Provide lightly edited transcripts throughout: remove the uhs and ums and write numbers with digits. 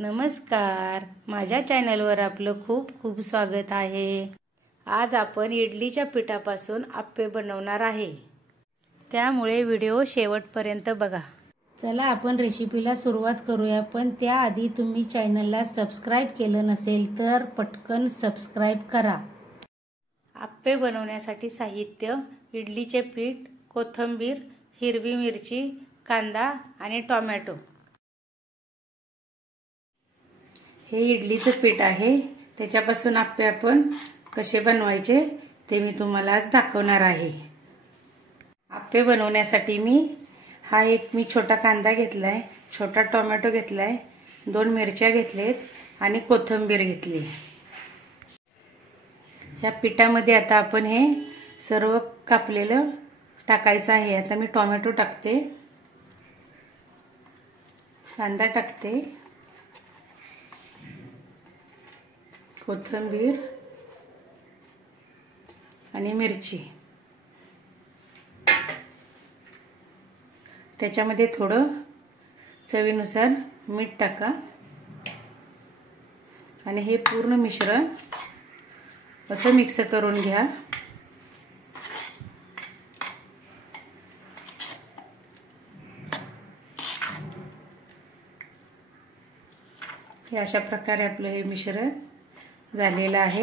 नमस्कार, माझ्या चॅनलवर आपलं खूप खूप स्वागत आहे। आज आपण इडलीच्या पिठापासून आप्पे बनवणार आहे, त्यामुळे व्हिडिओ शेवटपर्यंत बघा। चला आपण रेसिपीला सुरुवात करूया, पण त्याआधी तुम्ही चॅनलला सबस्क्राइब केलं नसेल तर पटकन सबस्क्राइब करा। आप्पे बनवण्यासाठी साहित्य: इडलीचे पीठ, कोथिंबीर, हिरवी मिरची, कांदा आणि टोमॅटो। हे इडलीचं पीठ आहे, त्याच्यापासून आप्पे आपण कसे बनवायचे ते मी तुम्हाला आज दाखवणार आहे। आप्पे बनवण्यासाठी मी छोटा कांदा घेतलाय, छोटा टोमॅटो घेतलाय, 2 मिरच्या घेतलेत आणि कोथिंबीर घेतली। या पिठामध्ये आता आपण हे सर्व कापलेलं टाकायचं आहे। आता मी टोमॅटो टाकते, कांदा टाकते, कोथिंबीर आणि मिरची, त्याच्यामध्ये थोडं चवीनुसार मीठ टाका आणि हे पूर्ण मिश्रण असं मिक्स करून घ्या। हे अशा प्रकारे आपलं हे मिश्रण झालेलं आहे।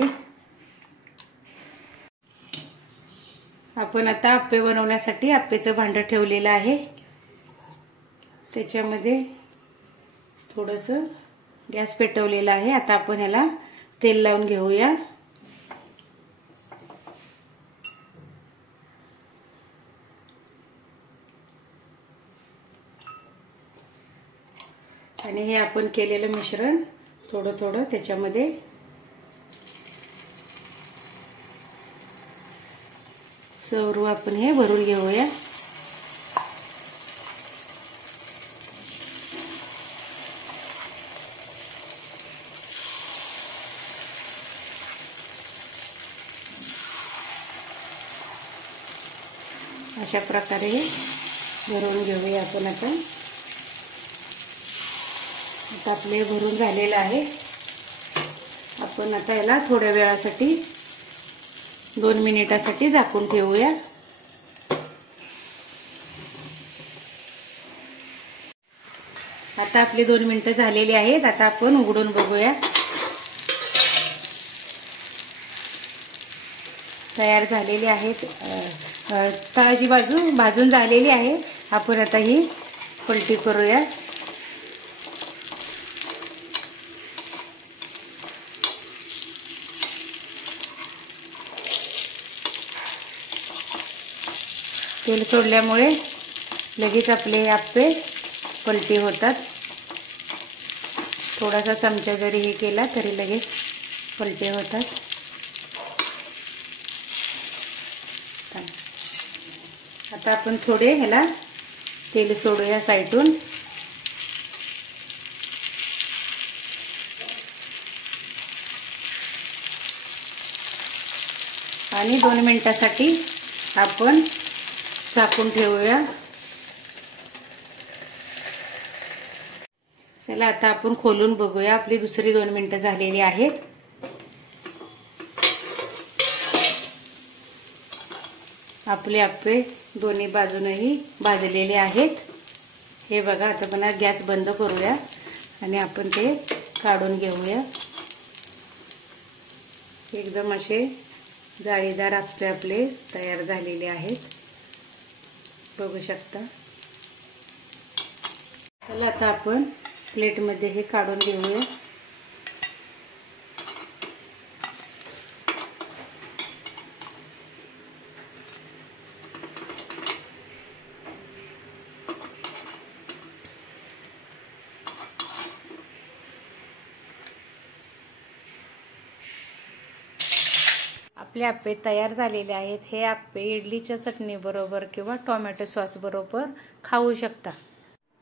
आपण आता आप्पे बनवण्यासाठी आप्पेचं भांडं ठेवलेलं आहे, त्याच्यामध्ये थोडंसं गॅस पेटवलेला आहे। आता आपण ह्याला तेल लावून घेऊया। आणि हे आपण केलेलं मिश्रण थोडं थोडं त्याच्यामध्ये सर्व आपण हे भरून घेऊया। अशा प्रकारे भरून घेऊया आपण। आता आपले भरून झालेलं आहे। आपण आता याला थोड्या वेळासाठी 2 मिनिटासाठी झाकून ठेवूया। आता आपले 2 मिनिटं झालेली आहेत। आता आपण उघडून बघूया। तयार झालेले आहेत। तळाची बाजू भाजून झालेली आहे। आपण आता ही पलटी करूया। तेल सोडल्यामुळे लगेच आपले आप्पे पलटी होतात। थोडासा चमचा जरी हे केला तरी लगेच पलटी होतात। आता आपण थोडे ह्याला तेल सोडूया साईडून। आणि 2 मिनिटासाठी आपण झाकून ठेवूया। चला आता आपण खोलून बघूया। आपली दुसरी 2 मिनिटं झालेली आहेत। आपले आप्पे दोन्ही बाजूनही भाजलेले आहेत। हे बघा, आता आपण गॅस बंद करूया आणि आपण ते काढून घेऊया। एकदम असे जाळीदार आप्पे आपले तयार झालेले आहेत, बघू शकता। चला आता आपण प्लेटमध्ये हे काढून घेऊया। आपले आप्पे तयार झालेले आहेत। हे आप्पे इडलीच्या चटणी बरोबर किंवा टोमॅटो सॉस बरोबर खाऊ शकता।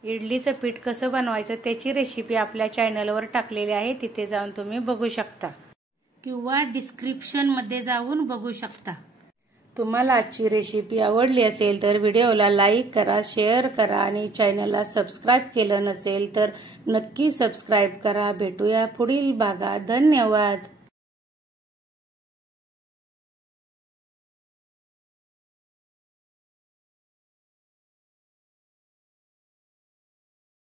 इडलीचं पीठ कसं बनवायचं त्याची रेसिपी आपल्या चॅनलवर टाकलेली आहे, तिथे जाऊन तुम्ही बघू शकता किंवा डिस्क्रिप्शन मध्ये जाऊन बघू शकता। तुम्हाला आजची रेसिपी आवडली असेल तर व्हिडिओला लाईक करा, शेअर करा आणि चॅनलला सबस्क्राईब केलं नसेल तर नक्की सबस्क्राईब करा। भेटूया पुढील भागात। धन्यवाद।